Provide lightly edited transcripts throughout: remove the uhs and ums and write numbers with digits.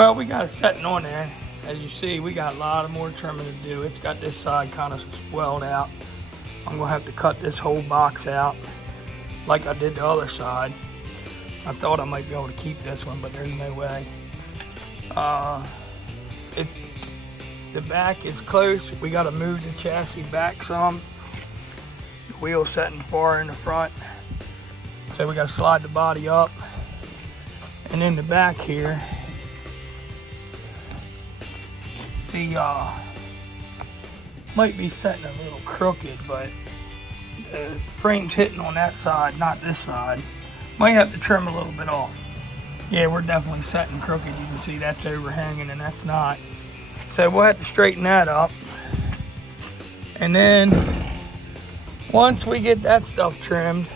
Well, we got it setting on there. As you see, we got a lot of more trimming to do. It's got this side kind of swelled out. I'm gonna have to cut this whole box out like I did the other side. I thought I might be able to keep this one, but there's no way. The back is close. We gotta move the chassis back some. The wheel's setting far in the front. So we gotta slide the body up. And in the back here, the might be setting a little crooked, but the frame's hitting on that side, not this side. Might have to trim a little bit off. Yeah, we're definitely setting crooked. You can see that's overhanging and that's not. So we'll have to straighten that up. And then once we get that stuff trimmed,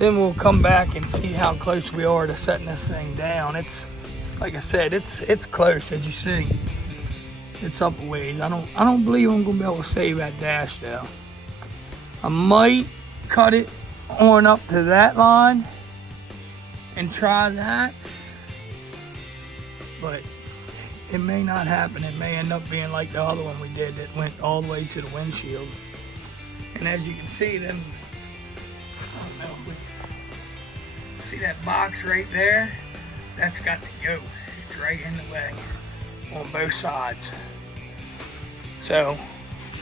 then we'll come back and see how close we are to setting this thing down. It's, like I said, it's close, as you see. It's up a ways. I don't believe I'm gonna be able to save that dash though. I might cut it on up to that line and try that, but it may not happen. It may end up being like the other one we did that went all the way to the windshield. And as you can see, then, I don't know if we can see that box right there. That's got to go. It's right in the way on both sides. So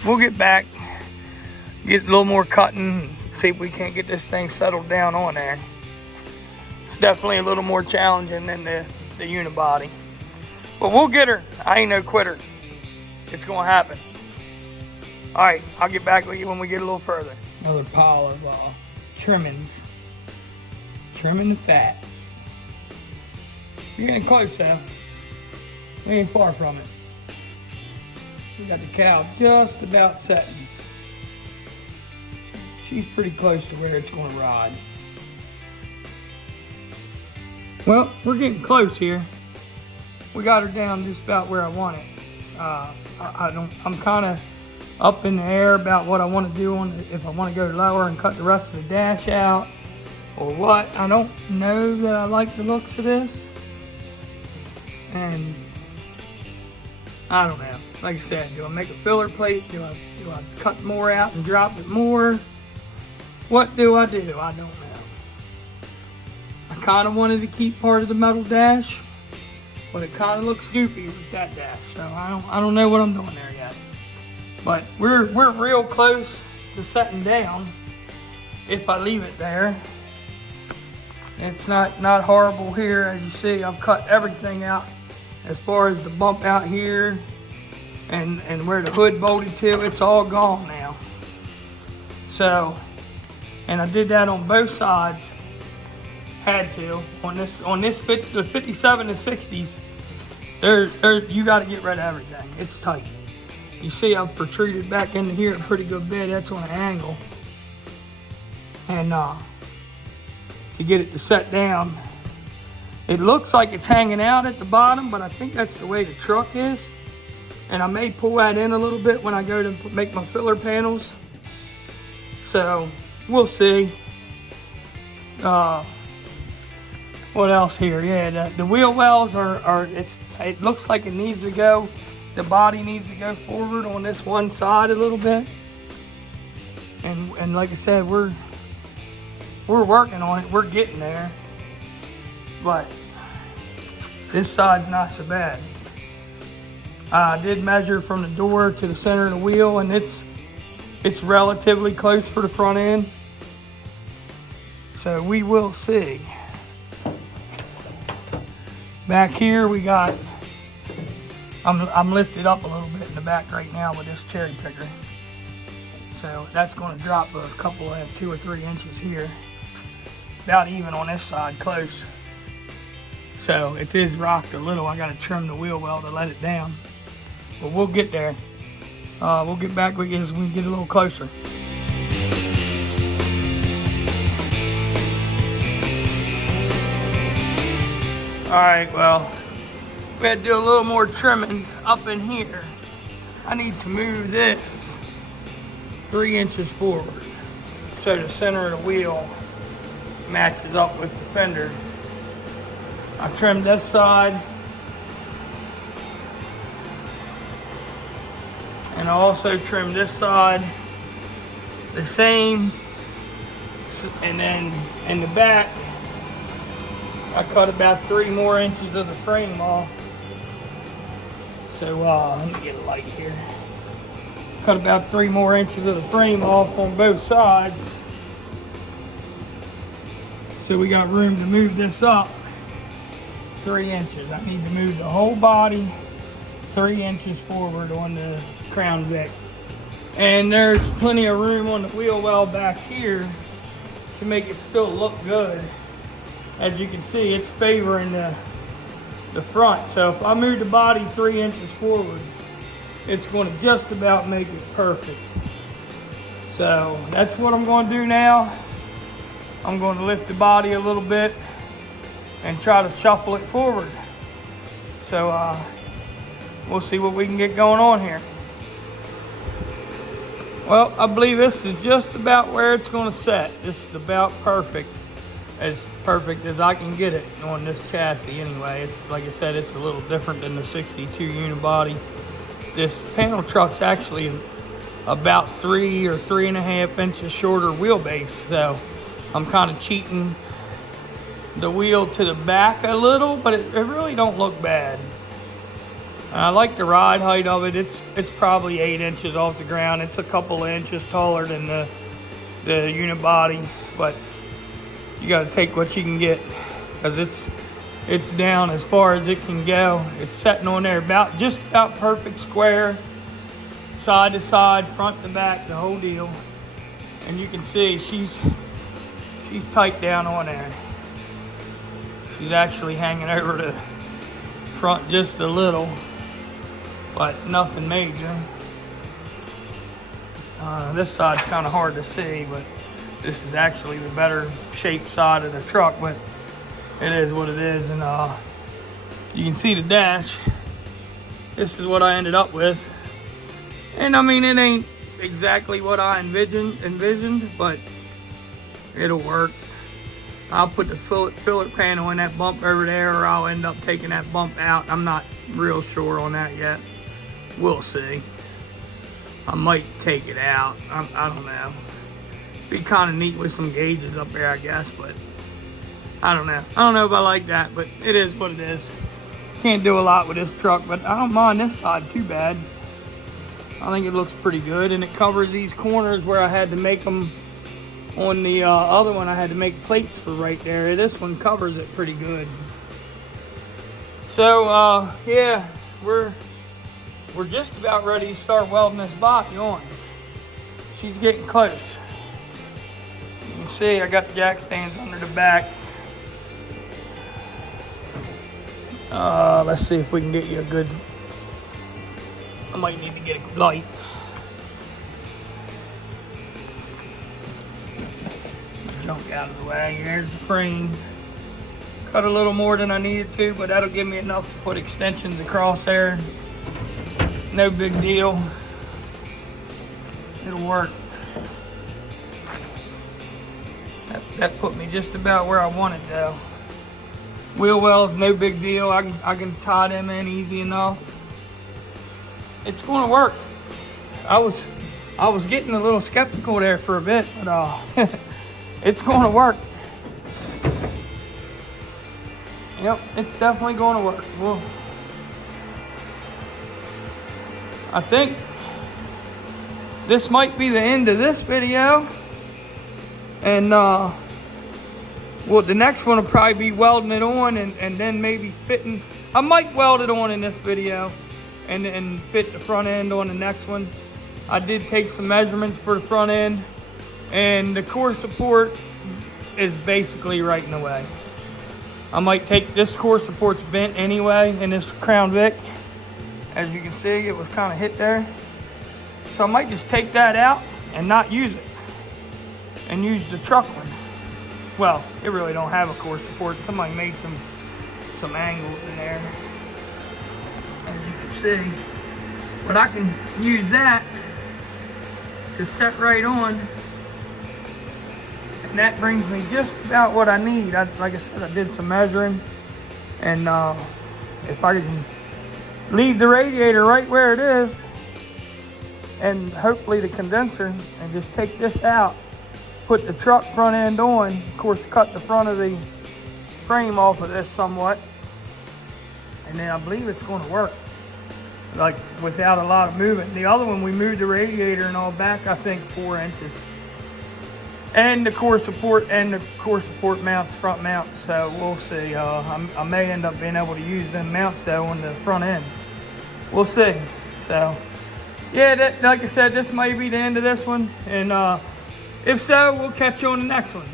we'll get back, get a little more cutting, see if we can't get this thing settled down on there. It's definitely a little more challenging than the unibody. But we'll get her. I ain't no quitter. It's gonna happen. All right, I'll get back with you when we get a little further. Another pile of trimmings. Trimming the fat. You're getting close though. We ain't far from it. We got the cow just about setting. She's pretty close to where it's gonna ride. Well, we're getting close here. We got her down just about where I want it. I'm kind of up in the air about what I want to do on the, if I want to go lower and cut the rest of the dash out or what. I don't know that I like the looks of this, and I don't know. Like I said, do I make a filler plate? Do I cut more out and drop it more? What do? I don't know. I kind of wanted to keep part of the metal dash, but it kind of looks goofy with that dash. So I don't know what I'm doing there yet. But we're real close to setting down if I leave it there. It's not horrible here. As you see, I've cut everything out as far as the bump out here and where the hood bolted to. It's all gone now. So, and I did that on both sides. Had to on this the 57 and 60s. You got to get rid of everything. It's tight. You see, I've protruded back into here a pretty good bit. That's on an angle, and to get it to set down, it looks like it's hanging out at the bottom, but I think that's the way the truck is. And I may pull that in a little bit when I go to make my filler panels. So we'll see. What else here? Yeah, the wheel wells it looks like it needs to go. The body needs to go forward on this one side a little bit. And like I said, we're working on it. We're getting there. But this side's not so bad. I did measure from the door to the center of the wheel, and it's relatively close for the front end. So we will see. Back here we got, I'm lifted up a little bit in the back right now with this cherry picker. So that's going to drop a couple of 2 or 3 inches here. About even on this side, close. So if it's rocked a little, I got to trim the wheel well to let it down. But we'll get there. We'll get back with you as we get a little closer. Alright, well, we had to do a little more trimming up in here. I need to move this 3 inches forward so the center of the wheel matches up with the fender. I trimmed this side And I also trimmed this side the same. And then in the back, I cut about 3 more inches of the frame off. So let me get a light here. Cut about 3 more inches of the frame off on both sides. So we got room to move this up 3 inches. I need to move the whole body 3 inches forward on the Crown Vic. And there's plenty of room on the wheel well back here to make it still look good. As you can see, it's favoring the front. So if I move the body 3 inches forward, it's going to just about make it perfect. So that's what I'm going to do now. I'm going to lift the body a little bit and try to shuffle it forward. So we'll see what we can get going on here. Well, I believe this is just about where it's going to set. This is about perfect as I can get it on this chassis anyway. It's like I said, it's a little different than the 62 unibody. This panel truck's actually about 3 or 3.5 inches shorter wheelbase, so I'm kind of cheating the wheel to the back a little, but it really don't look bad. I like the ride height of it. It's probably 8 inches off the ground. It's a couple of inches taller than the unibody, but you got to take what you can get because it's down as far as it can go. It's sitting on there just about perfect square, side to side, front to back, the whole deal. And you can see she's tight down on there. She's actually hanging over the front just a little, but nothing major. This side's kind of hard to see, but this is actually the better shaped side of the truck, but it is what it is. And you can see the dash. This is what I ended up with. And I mean, it ain't exactly what I envisioned, but it'll work. I'll put the fillet panel in that bump over there, or I'll end up taking that bump out. I'm not real sure on that yet. We'll see. I might take it out. I don't know. Be kind of neat with some gauges up there, I guess, but I don't know. I don't know if I like that, but it is what it is. Can't do a lot with this truck, but I don't mind this side too bad. I think it looks pretty good, and it covers these corners where I had to make them. On the other one, I had to make plates for right there. This one covers it pretty good. So yeah, we're just about ready to start welding this body on. She's getting close. You can see I got the jack stands under the back. Let's see if we can get you a good. I might need to get a light. Junk out of the way. Here's the frame. Cut a little more than I needed to, but that'll give me enough to put extensions across there. No big deal. It'll work. That put me just about where I want it though. Wheel wells, no big deal. I can tie them in easy enough. It's going to work. I was getting a little skeptical there for a bit, but it's going to work. Yep, it's definitely going to work. Well, I think this might be the end of this video. And well, the next one will probably be welding it on and then maybe fitting. I might weld it on in this video and fit the front end on the next one. I did take some measurements for the front end, and the core support is basically right in the way. I might take this core support's bent anyway in this Crown Vic. As you can see, it was kind of hit there. So I might just take that out and not use it and use the truck one. Well, it really don't have a core support. Somebody made some angles in there, as you can see. But I can use that to set right on. And that brings me just about what I need. Like I said, I did some measuring. And if I can leave the radiator right where it is, and hopefully the condenser, and just take this out, put the truck front end on, of course cut the front of the frame off of this somewhat, and then I believe it's going to work, like without a lot of movement. The other one, we moved the radiator and all back, I think 4 inches. And the core support mounts, front mounts, so we'll see. I may end up being able to use them mounts though on the front end. We'll see. So yeah, like I said, this may be the end of this one, and if so, we'll catch you on the next one.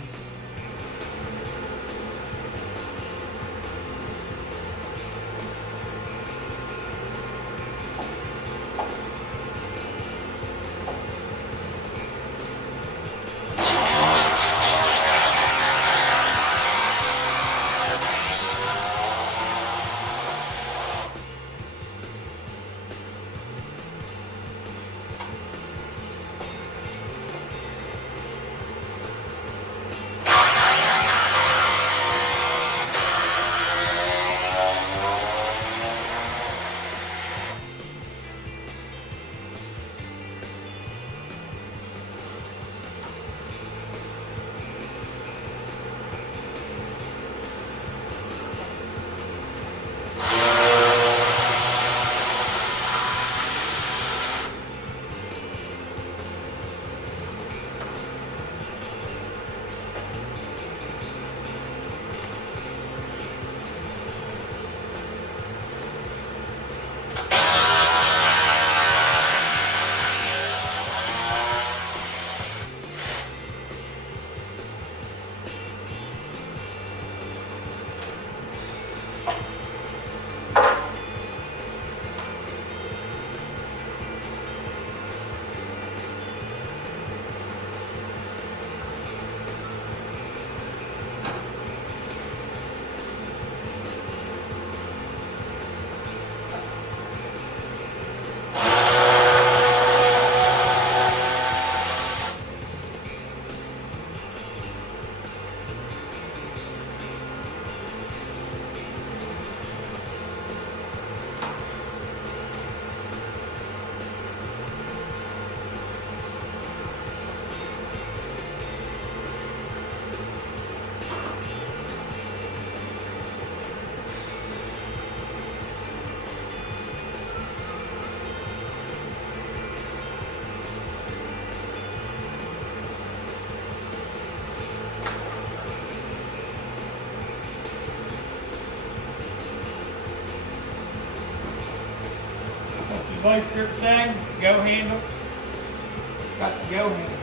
Vice grip sag, go handle. Got the go handle.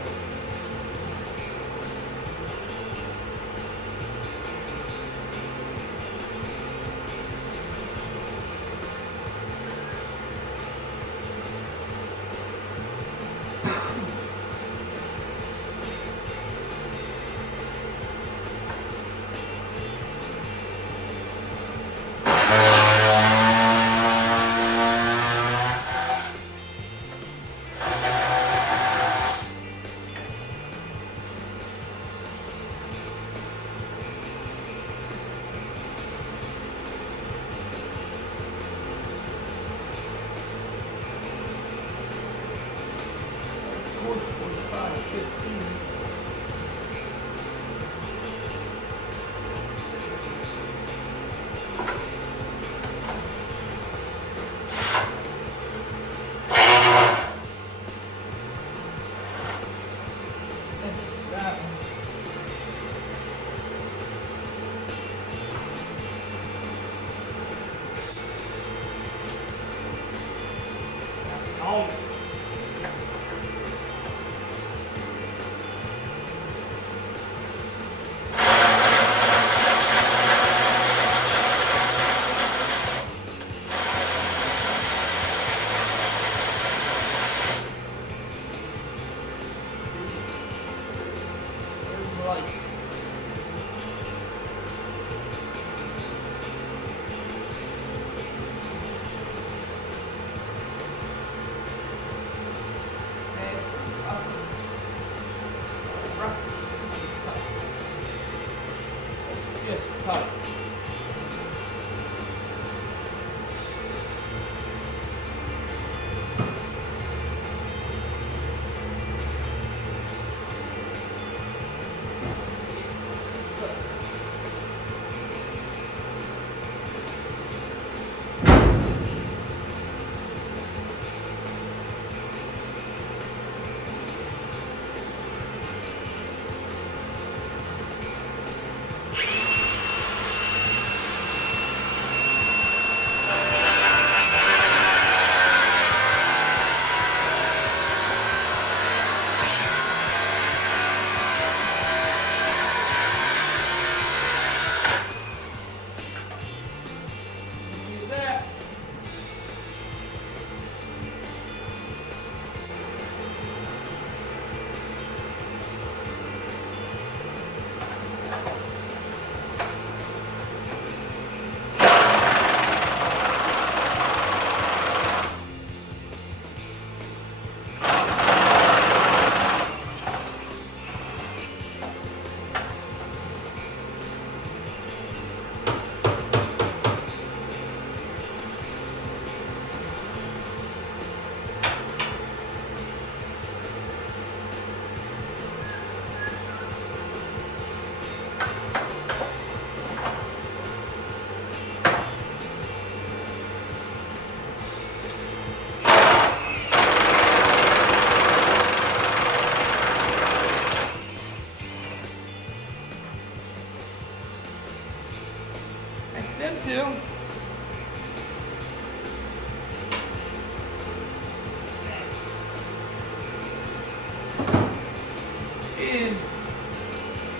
is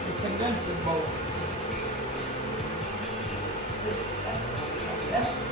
a condenser bolt. That.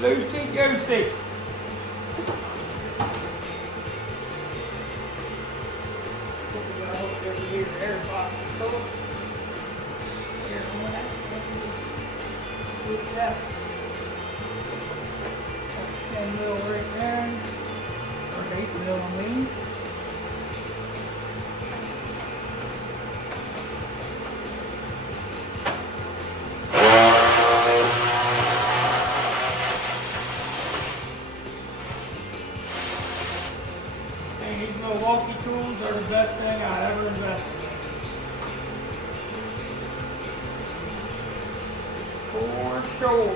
Loosey-goosey. We got hooked every year air box store. Here, on that. Switch that. 10 mil right there. Or 8 mil, I mean. And these Milwaukee tools are the best thing I ever invested in. For sure.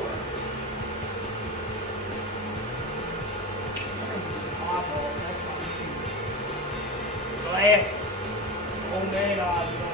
Glasses. Oh man, I don't know.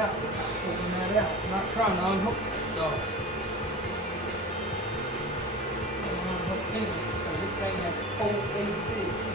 out. Open that out. I'm not trying to unhook it, so. I don't want to unhook anything, because this thing has cold AC.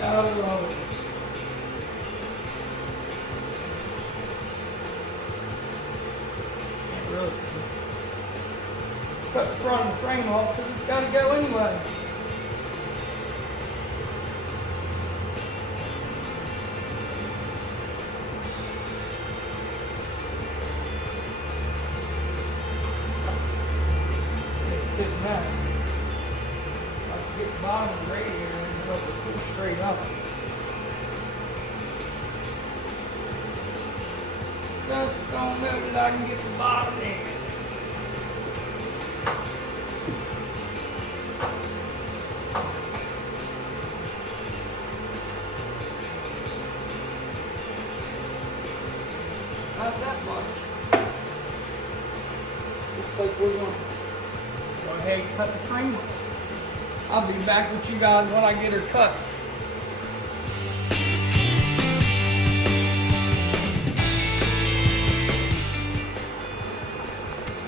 Gotta love it. Can't really cut the front of the frame off because it's got to go anyway. Sitting there. I can get the bottom of the radiator and go straight up. Just don't know that I can get the bottom in. Not that much. Looks like we're going to go ahead and cut the frame off. I'll be back with you guys when I get her cut.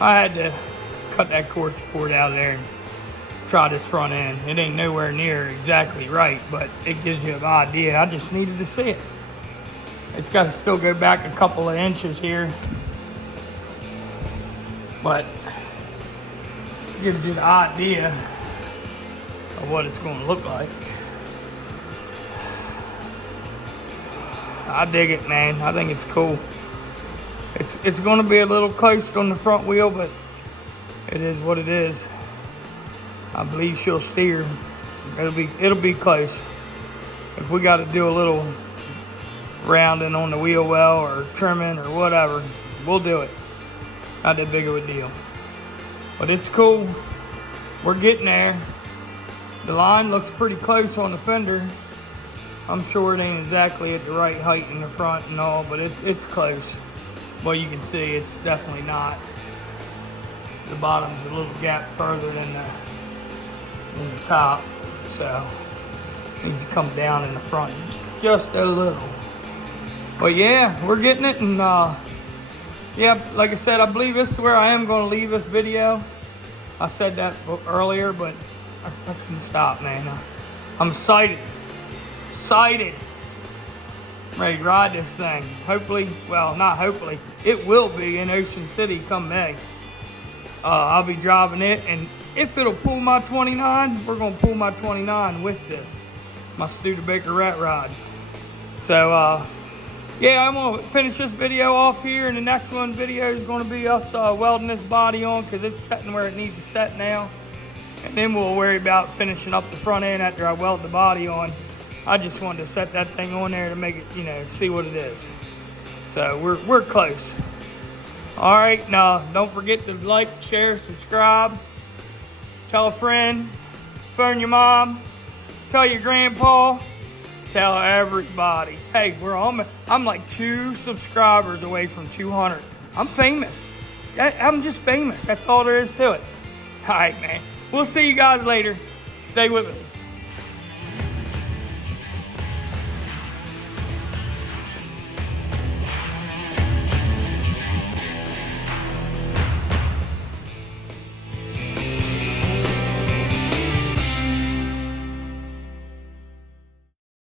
I had to cut that cord support out of there and try this front end. It ain't nowhere near exactly right, but it gives you an idea. I just needed to see it. It's got to still go back a couple of inches here, but it gives you the idea of what it's going to look like. I dig it, man. I think it's cool. It's going to be a little close on the front wheel, but it is what it is. I believe she'll steer. It'll be close. If we got to do a little rounding on the wheel well or trimming or whatever, we'll do it. Not that big of a deal. But it's cool. We're getting there. The line looks pretty close on the fender. I'm sure it ain't exactly at the right height in the front and all, but it's close. Well, you can see it's definitely not. The bottom's a little gap further than the top, so it needs to come down in the front just a little. But yeah, we're getting it, and yeah, like I said, I believe this is where I am going to leave this video. I said that earlier, but I couldn't stop, man. I'm excited. Ready to ride this thing. Hopefully, well, not hopefully, it will be in Ocean City come May. I'll be driving it, and if it'll pull my 29, we're gonna pull my 29 with this, my Studebaker rat rod. So, yeah, I'm gonna finish this video off here, and the next video is gonna be us welding this body on because it's setting where it needs to set now. And then we'll worry about finishing up the front end after I weld the body on. I just wanted to set that thing on there to make it, you know, see what it is. So we're close. All right, now don't forget to like, share, subscribe, tell a friend, phone your mom, tell your grandpa, tell everybody. Hey, I'm like 2 subscribers away from 200. I'm famous. I'm just famous. That's all there is to it. All right, man. We'll see you guys later. Stay with me.